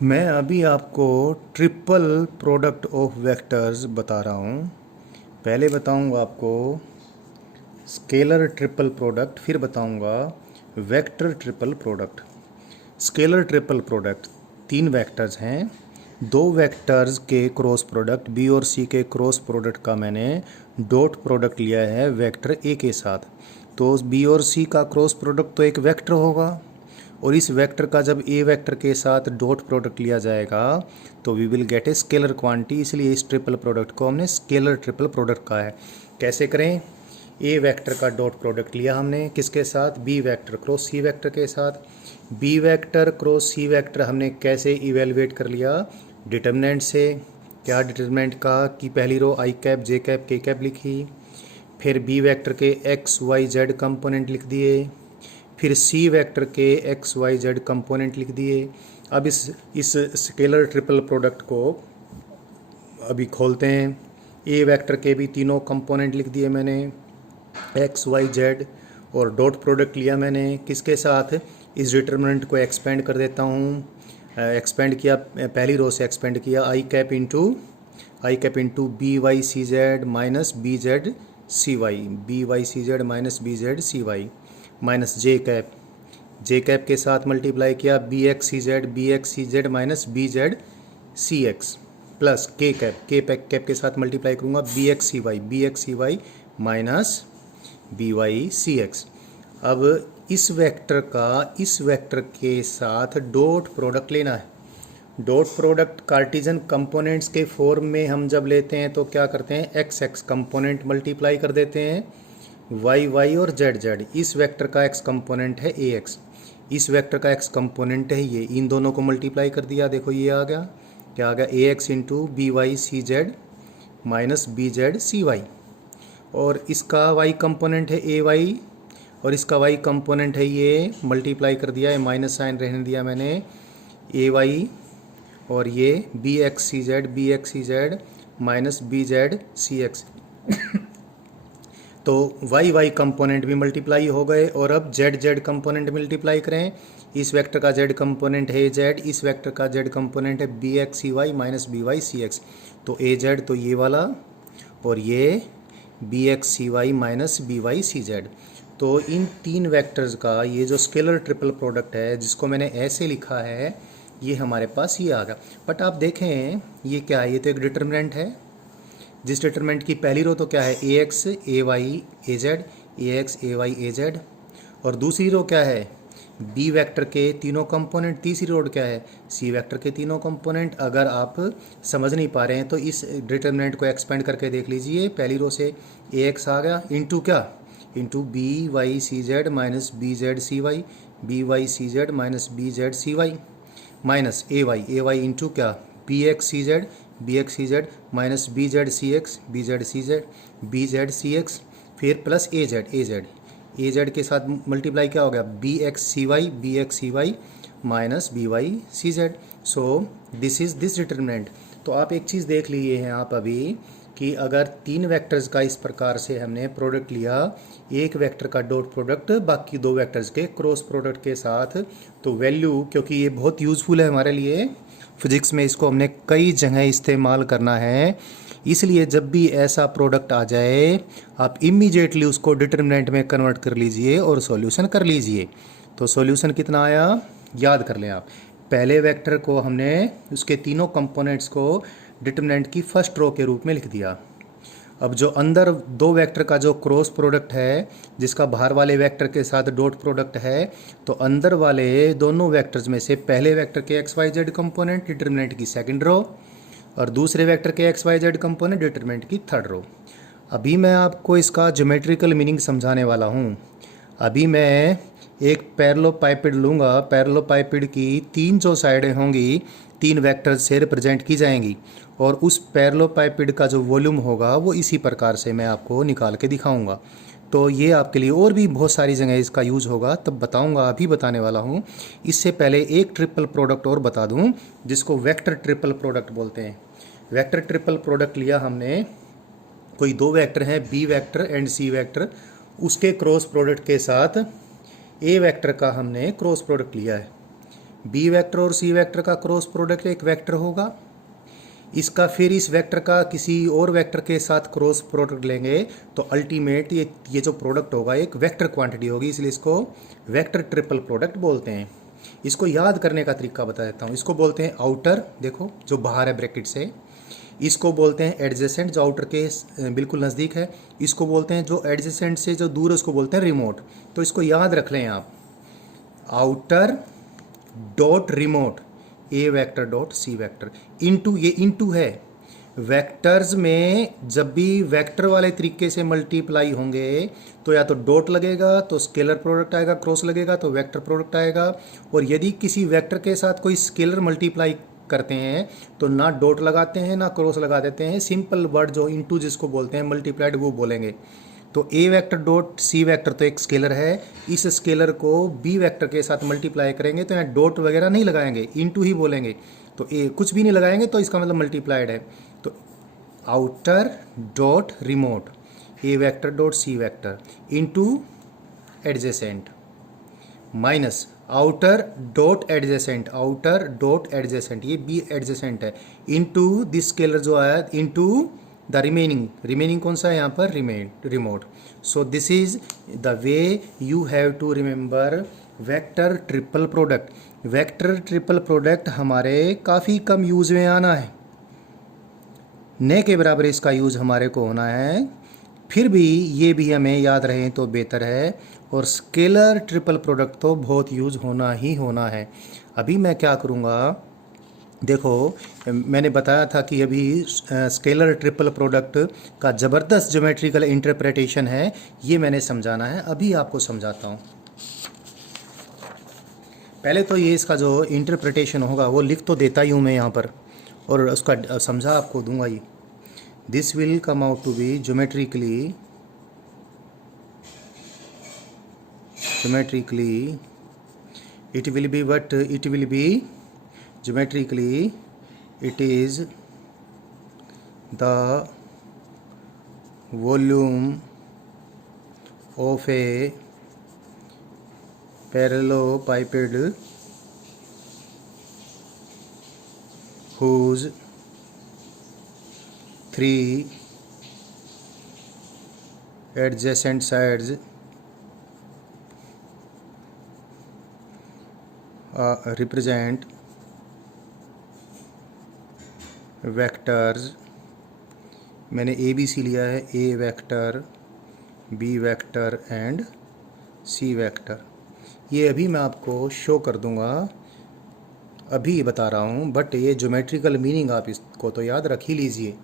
मैं अभी आपको ट्रिपल प्रोडक्ट ऑफ वेक्टर्स बता रहा हूँ। पहले बताऊँगा आपको स्केलर ट्रिपल प्रोडक्ट, फिर बताऊँगा vector triple product. Scalar triple product, तीन वेक्टर्स हैं, दो वेक्टर्स के क्रॉस प्रोडक्ट बी और सी के क्रॉस प्रोडक्ट का मैंने डॉट प्रोडक्ट लिया है वेक्टर ए के साथ। तो बी और सी का क्रॉस प्रोडक्ट तो एक वेक्टर होगा, और इस वेक्टर का जब ए वेक्टर के साथ डॉट प्रोडक्ट लिया जाएगा तो we will get a scalar quantity. इसलिए इस ट्रिपल प्रोडक्ट को हमने स्केलर ट्रिपल प्रोडक्ट कहा है। कैसे करें? ए वेक्टर का डॉट प्रोडक्ट लिया हमने किसके साथ? B vector cross C vector के साथ। B vector cross C vector हमने कैसे इवेलुएट कर लिया? डिटर्मिनेंट से। क्या डिटर्मिनेंट का कि पहली रो आई कैप जे कैप के कैप लिखी, फिर बी वेक्टर के एक्स वाई जेड कंपोनेंट लिख दिए, फिर सी वेक्टर के एक्स वाई जेड कंपोनेंट लिख दिए। अब इस स्केलर ट्रिपल प्रोडक्ट को अभी खोलते हैं। ए वेक्टर के भी तीनों कंपोनेंट लिख दिए मैंने, एक्स वाई जेड, और डॉट प्रोडक्ट लिया मैंने किसके साथ? इस डिटर्मिनेंट को एक्सपेंड कर देता हूँ। एक्सपेंड किया, पहली रो से एक्सपेंड किया, I cap into B Y C Z minus B Z C Y, B Y C Z minus B Z C Y, minus J cap के साथ मल्टीप्लाई किया B X C Z minus B Z C X, plus K cap के साथ multiply करूँगा B X C Y minus B Y C X. अब इस vector के साथ डॉट प्रोडक्ट लेना है। डॉट प्रोडक्ट कार्टिजन कंपोनेंट्स के फॉर्म में हम जब लेते हैं तो क्या करते हैं? एक्स एक्स कंपोनेंट मल्टीप्लाई कर देते हैं वाई वाई और जेड जेड। इस वेक्टर का एक्स कंपोनेंट है ए एक्स, इस वेक्टर का एक्स कंपोनेंट है ये, इन दोनों को मल्टीप्लाई कर दिया, देखो ये आ गया, क्या आ गया? A X into B Y C Z minus B Z C Y, और इसका वाई कंपोनेंट है ए वाई, और इसका वाई कंपोनेंट है ये, मल्टीप्लाई कर दिया, ये माइनस साइन रहने दिया मैंने, ए वाई और ये B X C Z minus B Z C X. तो वाई वाई कंपोनेंट भी मल्टीप्लाई हो गए, और अब जेड जेड कंपोनेंट मल्टीप्लाई करें। इस वेक्टर का जेड कंपोनेंट है जेड, इस वेक्टर का जेड कंपोनेंट है B X C Y minus B Y C X. तो ए जेड तो ये वाला, और ये B X C Y minus B Y C Z. तो इन तीन वेक्टर्स का ये जो स्केलर ट्रिपल प्रोडक्ट है, जिसको मैंने ऐसे लिखा है, ये हमारे पास ये आ गया। बट आप देखें ये क्या है? ये तो एक डिटर्मिनेंट है, जिस डिटरमिनेंट की पहली रो तो क्या है? ए एक्स ए वाई ए जेड, ए एक्स ए वाई ए जेड, और दूसरी रो क्या है? बी वेक्टर के तीनों कंपोनेंट। तीसरी रो क्या है? सी वेक्टर के तीनों कंपोनेंट। अगर आप समझ नहीं पा रहे हैं तो इस डिटरमिनेंट को एक्सपेंड करके देख लीजिए। पहली रो से ए एक्स आ गया इंटू क्या? Into B Y C Z minus B Z C Y, B Y C Z minus B Z C Y, minus A Y into क्या? B X C Z minus B Z C X, B Z C X, फिर plus A Z के साथ multiply क्या हो गया? B X C Y minus B Y C Z. So this is this determinant. तो आप एक चीज़ देख लीजिए हैं आप अभी, कि अगर तीन वेक्टर्स का इस प्रकार से हमने प्रोडक्ट लिया, एक वेक्टर का डॉट प्रोडक्ट बाकी दो वेक्टर्स के क्रॉस प्रोडक्ट के साथ, तो वैल्यू, क्योंकि ये बहुत यूज़फुल है हमारे लिए फिजिक्स में, इसको हमने कई जगह इस्तेमाल करना है, इसलिए जब भी ऐसा प्रोडक्ट आ जाए आप इमीडिएटली उसको डिटर्मिनेंट में कन्वर्ट कर लीजिए और सॉल्यूशन कर लीजिए। तो सॉल्यूशन कितना आया याद कर लें आप। पहले वेक्टर को हमने उसके तीनों कंपोनेंट्स को डिटर्मिनेंट की फर्स्ट रो के रूप में लिख दिया। अब जो अंदर दो वेक्टर का जो क्रॉस प्रोडक्ट है, जिसका बाहर वाले वेक्टर के साथ डॉट प्रोडक्ट है, तो अंदर वाले दोनों वेक्टर्स में से पहले वेक्टर के x y z component determinant की सेकंड रो, और दूसरे वेक्टर के x y z component determinant की थर्ड रो। अभी मैं आपको इसका ज्योमेट्रिकल मीनिंग समझाने वाला हूँ। अभी मैं एक पैरेललोपाइपेड लूँगा, पैरेललोपाइपेड की तीन जो साइडें होंगी तीन वेक्टर्स से रिप्रेजेंट की जाएंगी, और उस पैरेललोपाइपेड का जो वॉल्यूम होगा वो इसी प्रकार से मैं आपको निकाल के दिखाऊंगा। तो ये आपके लिए और भी बहुत सारी जगह इसका यूज़ होगा, तब बताऊंगा, अभी बताने वाला हूँ। इससे पहले एक ट्रिपल प्रोडक्ट और बता दूँ, जिसको वेक्टर ट्रिपल प्रोडक्ट बोलते हैं। वेक्टर ट्रिपल प्रोडक्ट लिया हमने, कोई दो वेक्टर हैं B vector and C vector, उसके क्रॉस प्रोडक्ट के साथ ए वेक्टर का हमने क्रॉस प्रोडक्ट लिया है। बी वेक्टर और सी वेक्टर का क्रॉस प्रोडक्ट एक वेक्टर होगा, इसका फिर इस वेक्टर का किसी और वेक्टर के साथ क्रॉस प्रोडक्ट लेंगे तो अल्टीमेट ये जो प्रोडक्ट होगा एक वेक्टर क्वांटिटी होगी, इसलिए इसको वेक्टर ट्रिपल प्रोडक्ट बोलते हैं। इसको याद करने का तरीका बता देता हूँ। इसको बोलते हैं आउटर, देखो जो बाहर है ब्रैकेट से। इसको बोलते हैं एडजेसेंट, जो आउटर के बिल्कुल नज़दीक है। इसको बोलते हैं जो एडजेसेंट से जो दूर है उसको बोलते हैं रिमोट। तो इसको याद रख लें आप, outer dot remote A vector dot C vector into, ये इनटू है। वेक्टर्स में जब भी वेक्टर वाले तरीके से मल्टीप्लाई होंगे तो या तो डॉट लगेगा तो स्केलर प्रोडक्ट आएगा, क्रॉस लगेगा तो वेक्टर प्रोडक्ट आएगा। और यदि किसी वेक्टर के साथ कोई स्केलर मल्टीप्लाई करते हैं तो ना डॉट लगाते हैं ना क्रॉस लगा देते हैं, सिंपल वर्ड जो इनटू जिसको बोलते हैं मल्टीप्लाइड वो बोलेंगे। तो ए वेक्टर डॉट सी वेक्टर तो एक स्केलर है, इस स्केलर को बी वेक्टर के साथ मल्टीप्लाई करेंगे तो यहाँ डॉट वगैरह नहीं लगाएंगे, इनटू ही बोलेंगे। तो ए कुछ भी नहीं लगाएंगे तो इसका मतलब मल्टीप्लाइड है। तो outer dot remote A vector dot C vector into adjacent minus outer dot adjacent, outer dot adjacent ये बी एडजेसेंट है, इनटू दिस स्केलर जो आया इनटू द रिमेनिंग, रिमेनिंग कौन सा है यहाँ पर, remote. So this is the way you have to remember vector triple product. Vector triple product हमारे काफ़ी कम यूज में आना है, न के बराबर इसका यूज हमारे को होना है, फिर भी ये भी हमें याद रहे तो बेहतर है। और स्केलर ट्रिपल प्रोडक्ट तो बहुत यूज होना ही होना है। अभी मैं क्या करूँगा, देखो मैंने बताया था कि अभी स्केलर ट्रिपल प्रोडक्ट का ज़बरदस्त ज्योमेट्रिकल इंटरप्रिटेशन है, ये मैंने समझाना है, अभी आपको समझाता हूँ। पहले तो ये इसका जो इंटरप्रिटेशन होगा वो लिख तो देता ही हूँ मैं यहाँ पर, और उसका समझा आपको दूंगा ही। This will come out to be geometrically it will be what it will be geometrically it is the volume of a parallelepiped whose three adjacent sides represent vectors. मैंने ए बी सी लिया है, A vector, B vector and C vector. ये अभी मैं आपको show कर दूंगा, अभी बता रहा हूँ, बट ये ज्योमेट्रिकल मीनिंग आप इसको तो याद रख ही लीजिए।